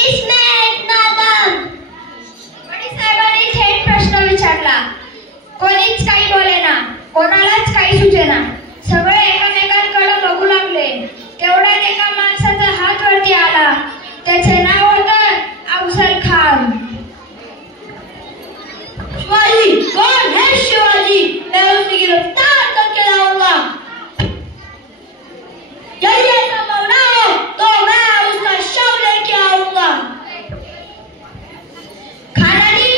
इसमें इतना दम? वडील साहेबांनी थेट प्रश्न विचारला. कोणीच काही बोलेना, कोणालाच काही सुचेना. सगळे एकमेकांकडे बघू लागले. तेवढ्यात एका माणसाचा हात वरती आला. त्याचे नाव होतं अफजल खान. शिवाजी, कौन है शिवाजी? मैं उसे गिरफ्तार करके लाऊंगा. यदि ऐसा मामला हो तो मैं उसका शव लेके आऊंगा. खानाने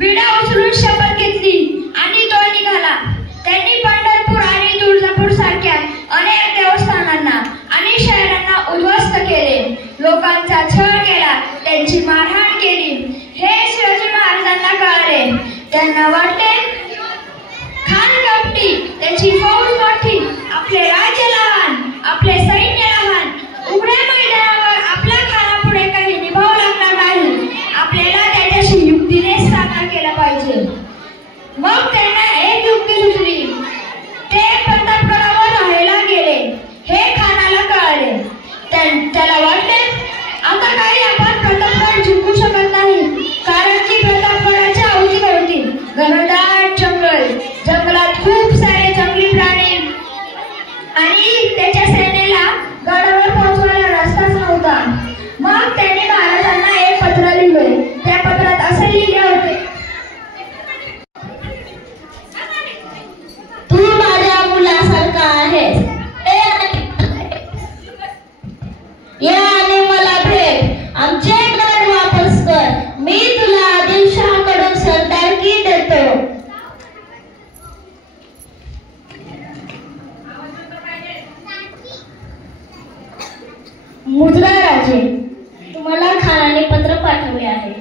विडा उचलून शपथ घेतली आणि तो निघाला. त्यांनी पंढरपूर आणि तुळजापूर सारख्या अनेक देवस्थानांना आणि शहरांना उद्ध्वस्त केले. लोकांचा छळ केला, त्यांची मारहाण केली. हे शिवाजी महाराजांना कळले. त्यांना वाटते खान कपटी, त्याची फौज मोठी, आपले राज्य लहान, आपले सैन्य लहान. उघड्या मैदानावर आपल्या खानापुढे काही निभावू लागणार नाही. आपल्याला त्याच्याशी युक्तीने सामना केला पाहिजे. मग त्यांना एक युक्ती सुचली. ते प्रतापगडावर राहायला गेले. हे खानाला कळले. त्याला वाटले आता काही आपण प्रतापगड जिंकू शकत नाही, कारण की प्रतापगडाच्या अवतीभोवती घनदाट जंगल, जंगलात खूप सारे जंगली प्राणी आणि त्याच्या सेनेला गडावर पोहोचवायला रस्ताच नव्हता. मग त्याने महाराजांना एक पत्र लिहिले. त्या पत्रात असे लिहिले होते, तू माझ्या मुलासारखा आहेस. या आणि मला भेट, आमचे गड वापस कर. मी तुला आदिलशहाकडून सरदारकी देतो. मुद्रा राजे, तुम्हाला खानाने पत्र पाठवले आहे.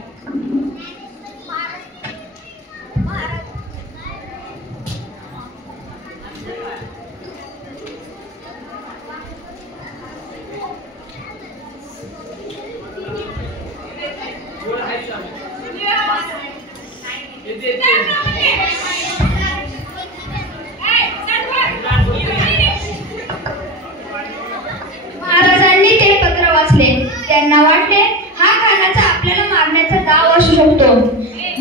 महाराजांनी ते पत्र वाचले. त्यांना वाटले हा खानाचा आपल्याला मारण्याचा डाव असू शकतो.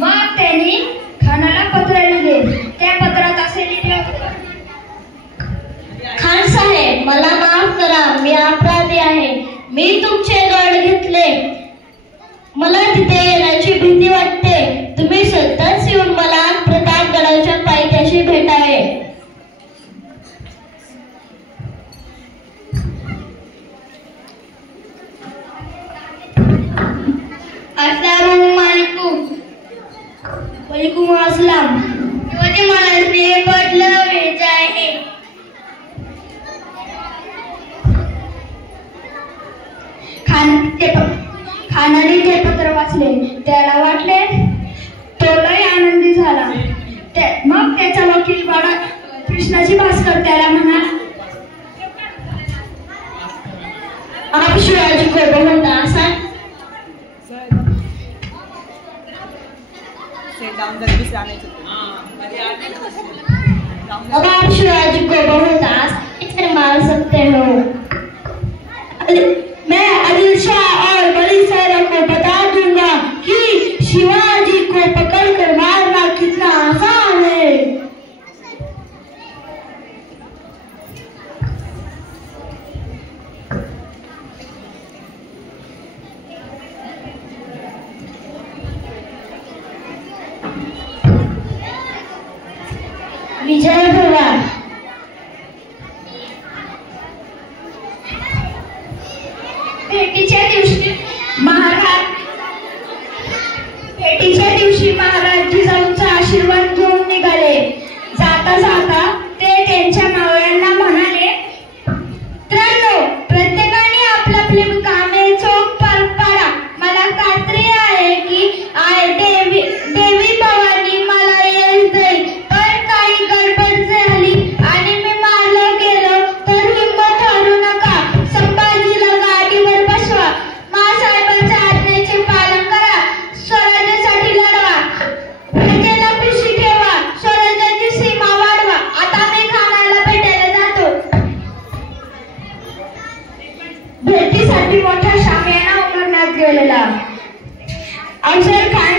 मग त्यांनी खानाला पत्र लिहिले. त्या पत्रात असे लिहिले होते, खान साहेब, मला माफ करा, मी अपराधी आहे. मी तुमचे गड घेतले. मला तिथे येण्याची भीती वाटते. तुम्ही स्वतःच येऊन मला प्रतापगडाच्या पायथ्याशी भेटावे. वालेकुम अस्सलाम. शिवाजी महाराजांनी पत्र लिहायचे आहे. खानाने ते पत्र वाचले. त्याला वाटले तो लय आनंदी झाला. मग त्याचा वकील बाळा कृष्णाजी भास्कर त्याला म्हणाला, आप शिवाजी को बहुत आसान अब आप शिवाजी को बहुत आसान मार सकते हो. मैं आदिलशाह और बड़ी साहब को बता दूंगा कि शिवाजी को पकड़कर मारना कितना आसान है. विजय भवा. भेटीच्या दिवशी महाराज जिजाऊंचा आशीर्वाद घेऊन निघाले. जाता जाता ते त्यांच्या मावळ्यांना म्हणाले, मित्रांनो, प्रत्येकाने आपली कामे चोख पार पाडा. मला खात्री आहे की देवी भवानी मला यश देईल. पण काही गडबड झाली आणि मी मारलं गेलो तर हिंमत हरू नका. संभाजीला गाडीवर बसवा. मासाहेबांच्या आज्ञेचे पालन करा. स्वराज्यासाठी लढवा. प्रजेला खुशी ठेवा. स्वराज्याची सीमा वाढवा. अफजल खान